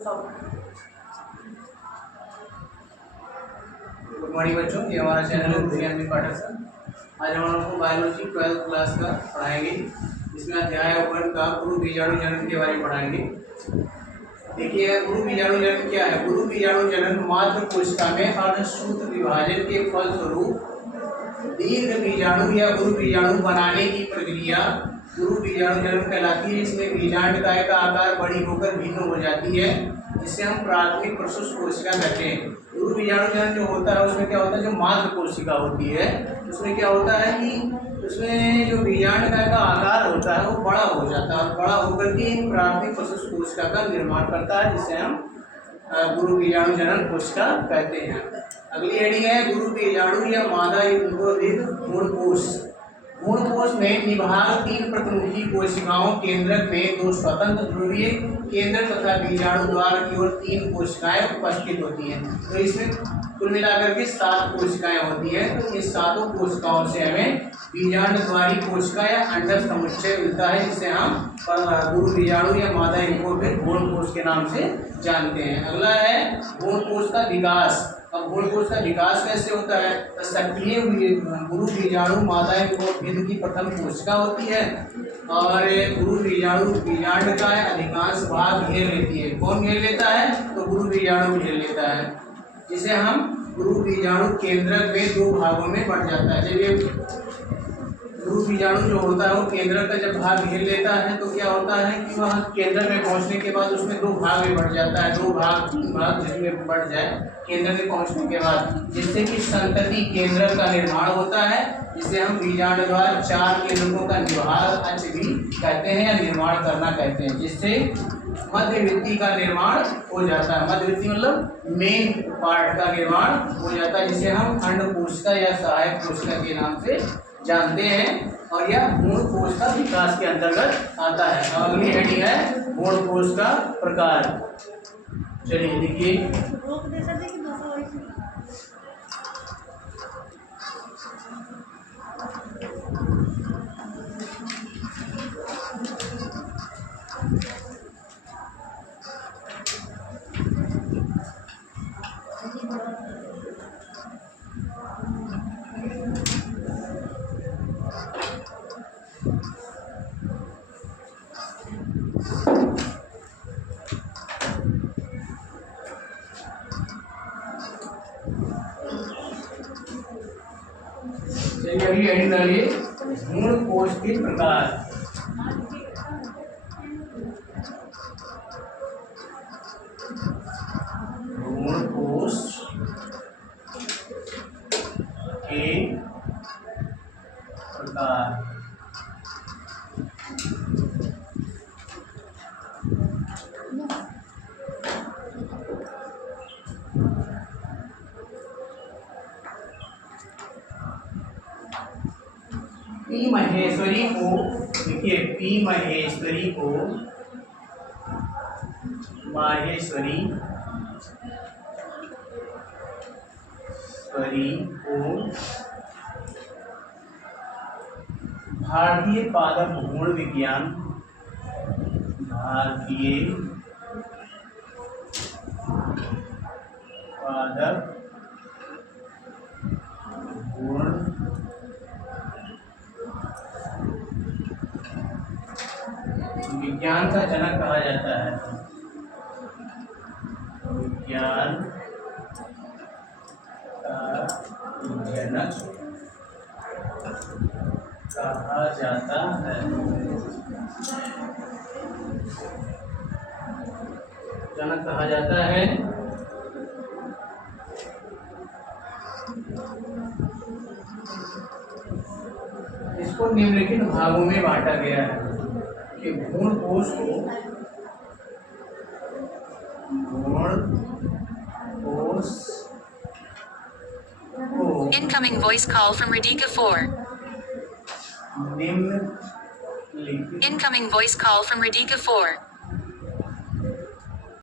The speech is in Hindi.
गुड मॉर्निंग बच्चों, ये हमारा चैनल है गुरु पाठक सर। आज हम आपको बायोलॉजी 12th क्लास का पढ़ाएंगे। इसमें अध्याय 1 का गुरु बीजाणु जनन के बारे में पढ़ाएंगे। देखिए, गुरु बीजाणु जनन क्या है। गुरु बीजाणु जनन मात्र कोशिका में अर्धसूत्र विभाजन के फलस्वरूप दीर्घ बीजाणु या गुरु बीजाणु बनाने की प्रक्रिया गुरु बीजाणु जनन कहलाती है। इसमें बीजांडकाय का आकार बड़ी होकर भिन्न हो जाती है, जिसे हम प्राथमिक प्रसूत कोशिका कहते हैं। गुरु बीजाणु जनन जो होता है उसमें क्या होता है, जो मात्र कोशिका होती है उसमें क्या होता है कि उसमें जो बीजांडकाय का आकार होता है वो बड़ा हो जाता है और बड़ा होकर के प्राथमिक प्रसूत कोशिका का निर्माण करता है, जिसे हम गुरु बीजाणु जनन कोशिका कहते हैं। अगली हेडिंग है गुरु बीजाणु या मादा युग्मोद्भिद भ्रूणकोश। भ्रूणकोश में निभाग 3 प्रतिमुखी कोशिकाओं केंद्रक में 2 स्वतंत्र ध्रुवीय केंद्र तथा बीजाणु द्वार की ओर 3 कोशिकाएं उपस्थित होती हैं। तो इसमें कुल मिलाकर के 7 कोशिकाएं होती हैं। तो ये सातों कोशिकाओं से हमें बीजांड द्वारी कोशिका या अंडक समुच्चय मिलता है, जिसे हम गुरु बीजाणु या मादा युग्मोद्भिद भ्रूणकोश के नाम से जानते हैं। अगला है भ्रूणकोश का विकास। अब भ्रूणकोश का विकास कैसे होता है। तो सक्रिय गुरु बीजाणु मादा युग्मोद्भिद की प्रथम कोशिका होती है और गुरु बीजाणु बीजांडकाय अधिकांश भाग घेर लेती है। कौन घेर लेता है, तो गुरु बीजाणु घेर लेता है, जिसे हम गुरु बीजाणु केंद्रक में 2 भागों में बढ़ जाता है। जब ये गुरु बीजाणु जो होता है वो केंद्र का जब भाग घेर लेता है तो क्या होता है कि वह केंद्र में पहुंचने के बाद उसमें 2 भाग में बढ़ जाता है, 2 भाग 3 भाग जिसमें बढ़ जाए केंद्र में पहुंचने के बाद, जिससे कि संतति केंद्र का निर्माण होता है, जिसे हम बीजांड द्वार 4 केंद्रकों का निभाग अक्ष भी कहते हैं या निर्माण करना कहते हैं, जिससे मध्यवृत्ति का निर्माण हो जाता है। मध्यवृत्ति मतलब मेन पार्ट का निर्माण हो जाता है, जिसे हम अंड कोशिका या सहायक कोशिका के नाम से जानते हैं, और यह भ्रूणकोश का विकास के अंतर्गत आता है। अब अगली हेडिंग है भ्रूणकोश का प्रकार। चलिए देखिए, अगली हेडिंग डालिए भ्रूणकोश के प्रकार। भ्रूणकोश के प्रकार। पी महेश्वरी को देखिए, पी महेश्वरी को भारतीय पादप भ्रूण विज्ञान विज्ञान का जनक कहा जाता है। विज्ञान का जनक कहा जाता है। जनक कहा जाता है। इसको निम्नलिखित भागों में बांटा गया है कि भ्रूणकोश Incoming voice call from Radhika 4. Incoming voice call from Radhika 4.